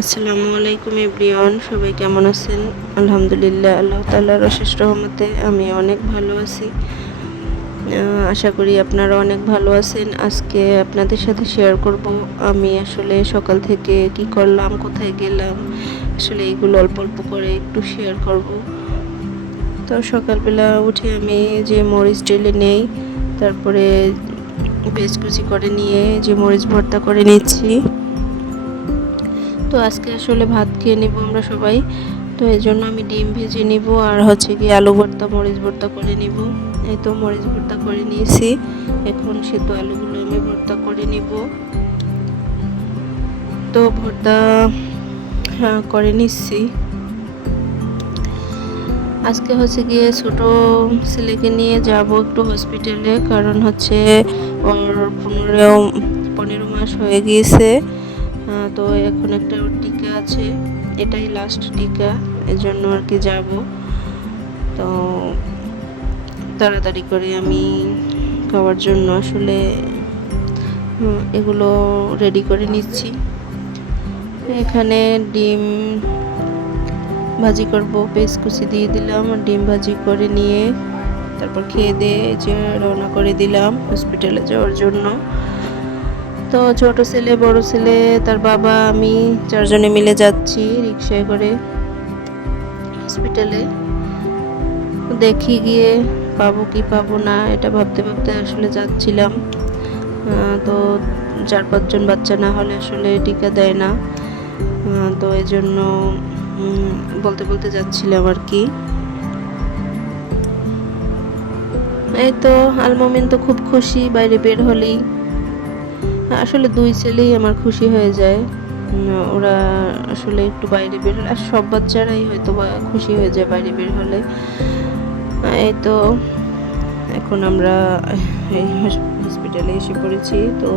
আসসালামু আলাইকুম এভরিওয়ান, সবাই কেমন আছেন? আলহামদুলিল্লাহ, আল্লাহ তাআলার অশেষ রহমতে আমি অনেক ভালো আছি। আশা করি আপনারা অনেক ভালো আছেন। আজকে আপনাদের সাথে শেয়ার করব আমি আসলে সকাল থেকে কি করলাম, কোথায় গেলাম, আসলে এগুলো অল্প অল্প করে একটু শেয়ার করব। তো সকালবেলা উঠে আমি যে মরিচ ঢেলে নেই, তারপরে পেঁয়াজ কুচি করে নিয়ে যে মরিচ ভর্তা করে নিচ্ছি। তো আজকে আসলে ভাত খেয়ে নিব আমরা সবাই, তো এই জন্য আমি ডিম ভেজে নিব আর হচ্ছে কি আলু ভর্তা মরিচ ভর্তা করে নিব। এই তো মরিচ ভর্তা করে নিয়েছি, এখন সেদ্ধ আলুগুলো আমি ভর্তা করে নিব। তো ভর্তা করে নিচ্ছি। আজকে হচ্ছে গিয়ে ছোট ছেলেকে নিয়ে যাব একটু হসপিটালে, কারণ হচ্ছে ওর 15 মাস হয়ে গিয়েছে। তো এখন একটা টিকা আছে, এটাই লাস্ট টিকা, এজন্য আর কি যাব। তো তাড়াতাড়ি করে আমি খাওয়ার জন্য আসলে এগুলো রেডি করে নিচ্ছি। এখানে ডিম ভাজি করব, পেঁয়াজ কুচি দিয়ে দিলাম, ডিম ভাজি করে নিয়ে তারপর খেয়ে দিয়ে যে রওনা করে দিলাম হসপিটালে যাওয়ার জন্য। তো ছোট ছেলে, বড় ছেলে, তার বাবা, আমি 4 জনে মিলে যাচ্ছি রিকশায় করে হসপিটালে। দেখি গিয়ে পাবো কি পাবো না এটা ভাবতে ভাবতে আসলে যাচ্ছিলাম। তো 4-5 জন বাচ্চা না হলে আসলে টিকা দেয় না। তো এই জন্য বলতে বলতে যাচ্ছিলাম আর কি। এই তো আলমোমিন তো খুব খুশি বাইরে বের হলেই। আসলে 2 ছেলেই আমার খুশি হয়ে যায়। ওরা আসলে একটু বাইরে বের হলে, আর সব বাচ্চারাই হয়তো খুশি হয়ে যায় বাইরে বের হলে। এই তো এখন আমরা এই হসপিটালে এসে পড়েছি, তো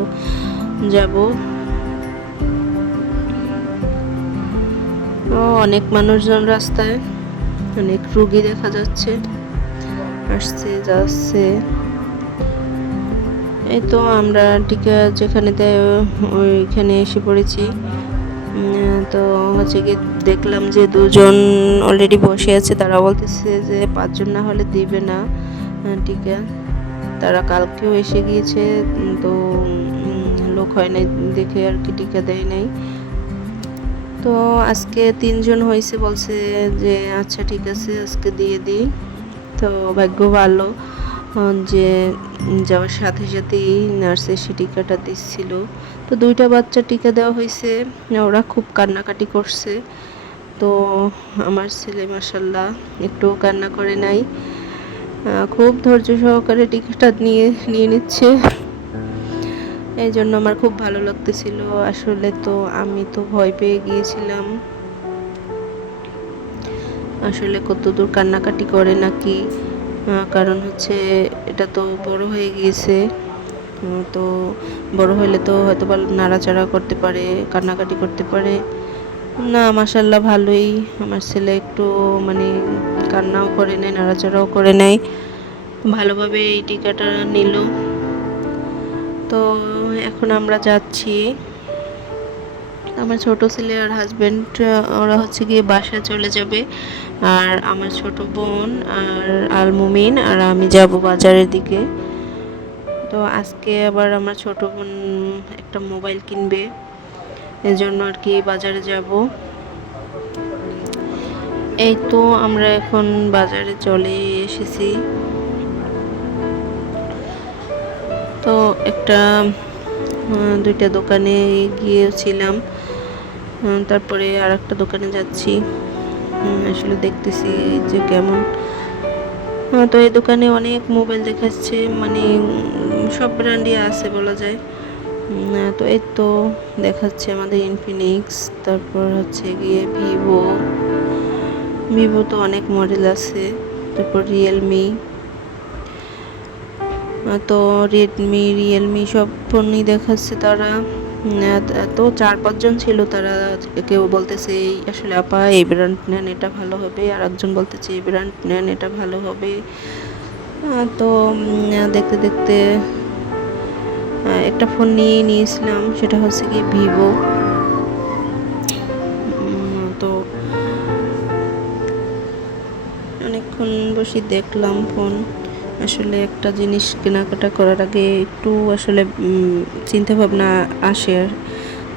যাব। অনেক মানুষজন রাস্তায়, অনেক রোগী দেখা যাচ্ছে, আসছে যাচ্ছে। এই তো আমরা টিকা যেখানে দেয় ওইখানে এসে পড়েছি। তো হচ্ছে কি দেখলাম যে 2 জন অলরেডি বসে আছে, তারা বলতেছে যে 5 জন না হলে দিবে না টিকা। তারা কালকেও এসে গিয়েছে, তো লোক হয় নাই দেখে আর কি টিকা দেয় নাই। তো আজকে 3 জন হয়েছে, বলছে যে আচ্ছা ঠিক আছে আজকে দিয়ে দিই। তো ভাগ্য ভালো যে যাওয়ার সাথে সাথেই নার্স এসে টিকাটা দিচ্ছিল। তো 2টা বাচ্চা টিকা দেওয়া হয়েছে, ওরা খুব কান্নাকাটি করছে। তো আমার ছেলে মাশাল্লাহ একটু কান্না করে নাই, খুব ধৈর্য সহকারে টিকাটা নিয়ে নিচ্ছে। এই জন্য আমার খুব ভালো লাগতেছিল। আসলে তো আমি তো ভয় পেয়ে গিয়েছিলাম, আসলে কতদূর কান্নাকাটি করে নাকি। কারণ হচ্ছে এটা তো বড় হয়ে গিয়েছে, তো বড় হলে তো হয়তো বা নাড়াচাড়া করতে পারে, কান্নাকাটি করতে পারে না। মাশাল্লাহ ভালোই, আমার ছেলে একটু মানে কান্নাও করে নাই, নাড়াচাড়াও করে নাই, ভালোভাবে এই টিকাটা নিল। তো এখন আমরা যাচ্ছি। আমার ছোট ছেলে আর হাজব্যান্ড ওরা হচ্ছে গিয়ে বাসায় চলে যাবে, আর আমার ছোট বোন আর আলমুমিন আর আমি যাব বাজারের দিকে। তো আজকে আবার আমার ছোট বোন একটা মোবাইল কিনবে, এজন্য আর কি বাজারে যাব। এই তো আমরা এখন বাজারে চলে এসেছি। তো একটা 2টা দোকানে গিয়েছিলাম, তারপরে আর একটা দোকানে যাচ্ছি। আসলে দেখতেছি যে কেমন। তো এই দোকানে অনেক মোবাইল দেখাচ্ছে, মানে সব ব্র্যান্ডই আছে বলা যায়। তো এই তো দেখাচ্ছে আমাদের ইনফিনিক্স, তারপর হচ্ছে গিয়ে ভিভো, ভিভো তো অনেক মডেল আছে, তারপর রিয়েলমি, তো রেডমি, রিয়েলমি সব ফোনই দেখাচ্ছে তারা। তো 4-5 জন ছিল, তারা কেউ বলতেছে আসলে আপা এই ব্র্যান্ড নেন এটা ভালো হবে, আর একজন বলতেছে এই ব্র্যান্ড নেন এটা ভালো হবে। তো দেখতে দেখতে একটা ফোন নিয়েছিলাম, সেটা হচ্ছে কি ভিভো। বসে দেখলাম ফোন। আসলে একটা জিনিস কেনাকাটা করার আগে একটু আসলে চিন্তা ভাবনা আসে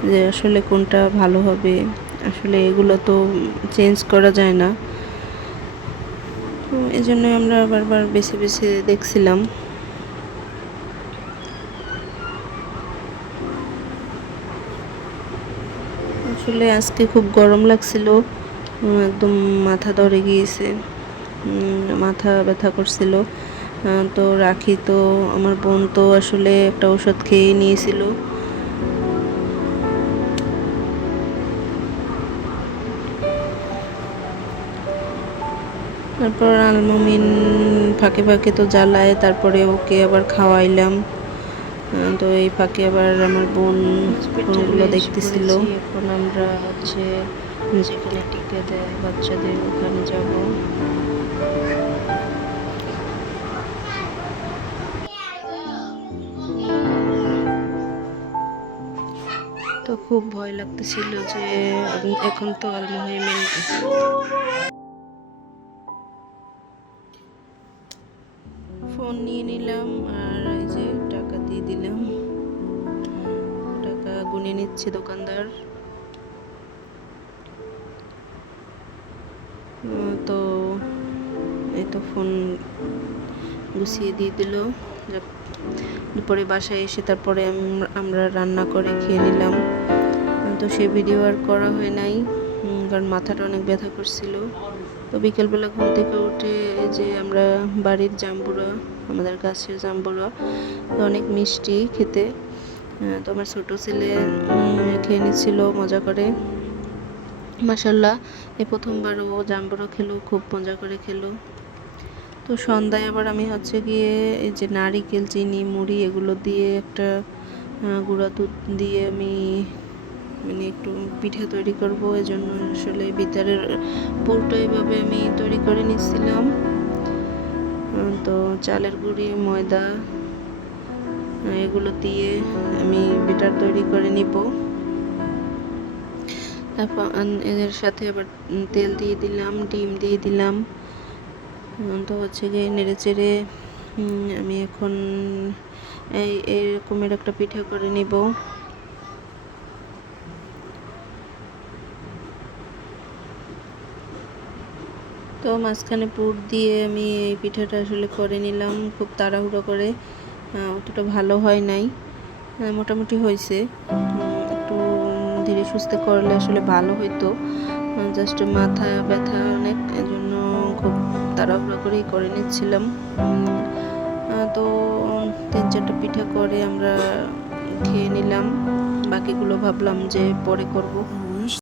যে আসলে কোনটা ভালো হবে। আসলে এগুলো তো চেঞ্জ করা যায় না, তো এই জন্যই আমরা বারবার বেছে বেছে দেখছিলাম। আসলে আজকে খুব গরম লাগছিল, একদম মাথা ধরে গিয়েছে, মাথা ব্যথা করছিল। তো রাখি তো আমার বোন তো আসলে একটা ওষুধ খেয়ে নিয়েছিল। তারপর আলমমিন ফাঁকে ফাঁকে তো জ্বালায়, তারপরে ওকে আবার খাওয়াইলাম। তো এই ফাঁকে আবার আমার বোন ফোনগুলো দেখতেছিল। এখন আমরা হচ্ছে যেখানে টিকা দেয় বাচ্চাদের ওখানে যাব। তো খুব ভয় লাগতেছিল যে এখন তো আলমোহাইমিন ফোন নিয়ে নিলাম আর এই যে টাকা দিয়ে দিলাম, টাকা গুনে নিচ্ছে দোকানদার। তো এই তো ফোন গুছিয়ে দিয়ে দিল। দুপুরে বাসায় এসে তারপরে আমরা রান্না করে খেয়ে নিলাম। তো সে ভিডিও আর করা হয় নাই, কারণ মাথাটা অনেক ব্যথা করছিল। তো বিকেলবেলা ঘুম থেকে উঠে যে আমরা বাড়ির জাম্বুরা, আমাদের গাছের জাম্বুরা তো অনেক মিষ্টি খেতে। তো আমার ছোটো ছেলে খেয়ে নিচ্ছিল মজা করে। মাশাল্লাহ এই প্রথমবার ও জাম্বুরা খেলো, খুব মজা করে খেলো। তো সন্ধ্যায় আবার আমি হচ্ছে গিয়ে এই যে নারিকেল, চিনি, মুড়ি এগুলো দিয়ে একটা গুঁড়া দুধ দিয়ে আমি মানে একটু পিঠা তৈরি করব। এজন্য আসলে ভিতরের পুরটা এভাবে আমি তৈরি করে নিচ্ছিলাম। তো চালের গুঁড়ি, ময়দা এগুলো দিয়ে আমি ব্যাটার তৈরি করে নিব। তারপর এর সাথে আবার তেল দিয়ে দিলাম, ডিম দিয়ে দিলাম। তো হচ্ছে গিয়ে নেড়ে চেড়ে আমি এখন এরকমের একটা পিঠা করে নিব। তো মাঝখানে পুর দিয়ে আমি এই পিঠাটা আসলে করে নিলাম খুব তাড়াহুড়ো করে, অতটা ভালো হয় নাই, মোটামুটি হয়েছে। একটু ধীরে সুস্থে করলে আসলে ভালো হইতো, জাস্ট মাথা ব্যথা অনেক, এজন্য খুব তাড়াহুড়ো করেই করে নিচ্ছিলাম। তো 3-4টা পিঠা করে আমরা খেয়ে নিলাম, বাকিগুলো ভাবলাম যে পরে করব।